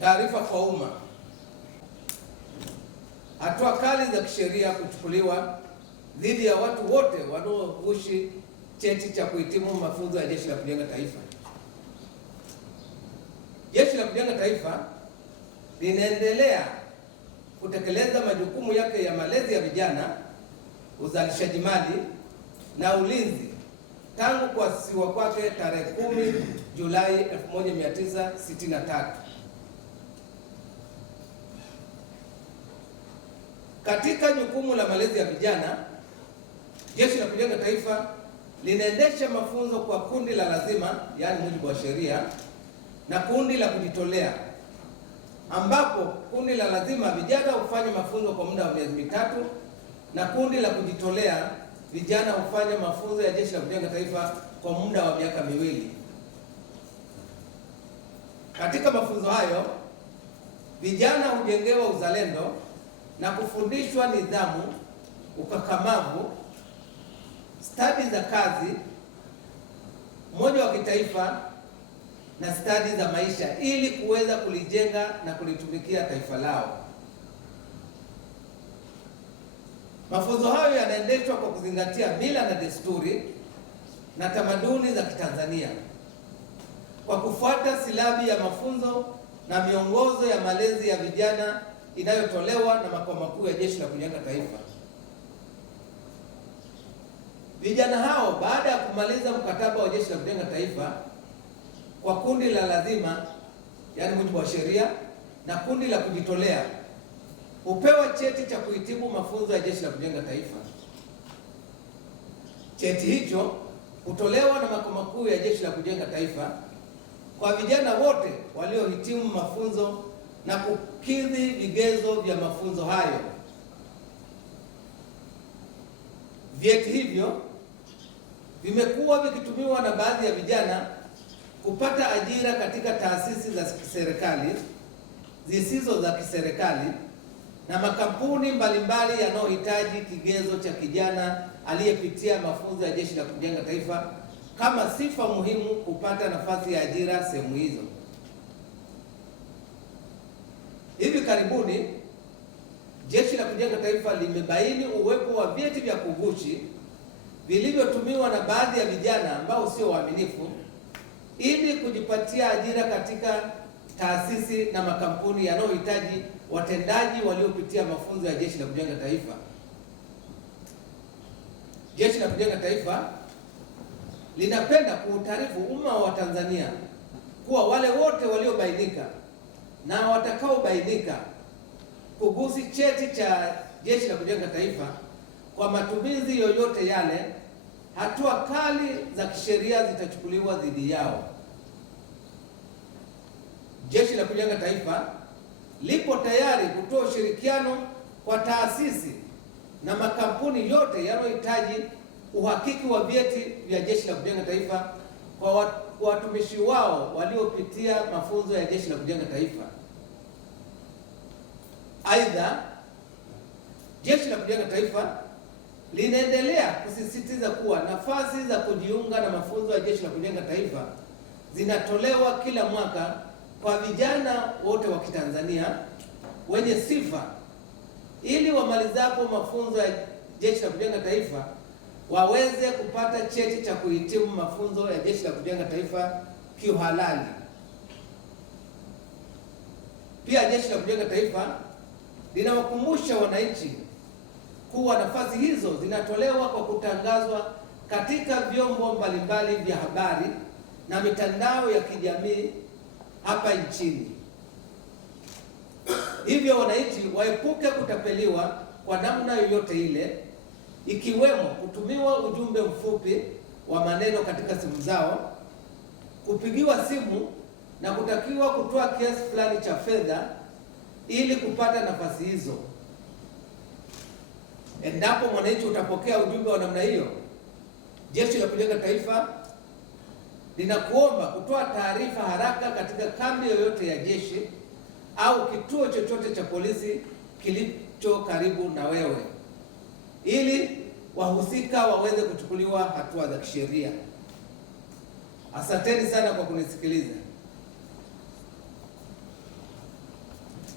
Taarifa kwa umma. Hatua kali za kisheria kuchukuliwa dhidi ya watu wote wanaoghushi cheti cha kuhitimu mafunzo ya Jeshi la Kujenga Taifa. Jeshi la Kujenga Taifa linaendelea kutekeleza majukumu yake ya malezi ya vijana, uzalishaji mali na ulinzi tangu kuasisiwa kwake tarehe 10 Julai 1963. Katika jukumu la malezi ya vijana, Jeshi la Kujenga Taifa linaendesha mafunzo kwa kundi la lazima, yaani mujibu wa sheria, na kundi la kujitolea, ambapo kundi la lazima vijana hufanya mafunzo kwa muda wa miezi mitatu na kundi la kujitolea vijana hufanya mafunzo ya Jeshi la Kujenga Taifa kwa muda wa miaka miwili. Katika mafunzo hayo, vijana hujengewa uzalendo na kufundishwa nidhamu, ukakamavu, stadi za kazi, umoja wa kitaifa na stadi za maisha ili kuweza kulijenga na kulitumikia taifa lao. Mafunzo hayo yanaendeshwa kwa kuzingatia mila na desturi na tamaduni za Kitanzania kwa kufuata silabi ya mafunzo na miongozo ya malezi ya vijana inayotolewa na makao makuu ya Jeshi la Kujenga Taifa. Vijana hao baada ya kumaliza mkataba wa Jeshi la Kujenga Taifa kwa kundi la lazima, yaani mujibu wa sheria, na kundi la kujitolea hupewa cheti cha kuhitimu mafunzo ya Jeshi la Kujenga Taifa. Cheti hicho hutolewa na makao makuu ya Jeshi la Kujenga Taifa kwa vijana wote waliohitimu mafunzo na kukidhi vigezo vya mafunzo hayo. Vyeti hivyo vimekuwa vikitumiwa na baadhi ya vijana kupata ajira katika taasisi za kiserikali, zisizo za kiserikali na makampuni mbalimbali yanayohitaji kigezo cha kijana aliyepitia mafunzo ya Jeshi la Kujenga Taifa kama sifa muhimu kupata nafasi ya ajira sehemu hizo. Hivi karibuni Jeshi la Kujenga Taifa limebaini uwepo wa vyeti vya kughushi vilivyotumiwa na baadhi ya vijana ambao sio waaminifu ili kujipatia ajira katika taasisi na makampuni yanayohitaji watendaji waliopitia mafunzo ya Jeshi la Kujenga Taifa. Jeshi la Kujenga Taifa linapenda kuutaarifu umma wa Tanzania kuwa wale wote waliobainika na watakaobainika kughushi cheti cha Jeshi la Kujenga Taifa kwa matumizi yoyote yale, hatua kali za kisheria zitachukuliwa dhidi yao. Jeshi la Kujenga Taifa lipo tayari kutoa ushirikiano kwa taasisi na makampuni yote yanayohitaji uhakiki wa vyeti vya Jeshi la Kujenga Taifa kwa watumishi wao waliopitia mafunzo ya Jeshi la Kujenga Taifa. Aidha, Jeshi la Kujenga Taifa linaendelea kusisitiza kuwa nafasi za kujiunga na mafunzo ya Jeshi la Kujenga Taifa zinatolewa kila mwaka kwa vijana wote wa Kitanzania wenye sifa ili wamalizapo mafunzo ya Jeshi la Kujenga Taifa waweze kupata cheti cha kuhitimu mafunzo ya Jeshi la Kujenga Taifa kiuhalali. Pia Jeshi la Kujenga Taifa linawakumbusha wananchi kuwa nafasi hizo zinatolewa kwa kutangazwa katika vyombo mbalimbali vya habari na mitandao ya kijamii hapa nchini. Hivyo wananchi waepuke kutapeliwa kwa namna yoyote ile, ikiwemo kutumiwa ujumbe mfupi wa maneno katika simu zao, kupigiwa simu na kutakiwa kutoa kiasi fulani cha fedha ili kupata nafasi hizo. Endapo mwananchi utapokea ujumbe wa namna hiyo, Jeshi la Kujenga Taifa linakuomba kutoa taarifa haraka katika kambi yoyote ya jeshi au kituo chochote cha polisi kilicho karibu na wewe ili wahusika waweze kuchukuliwa hatua za kisheria. Asanteni sana kwa kunisikiliza.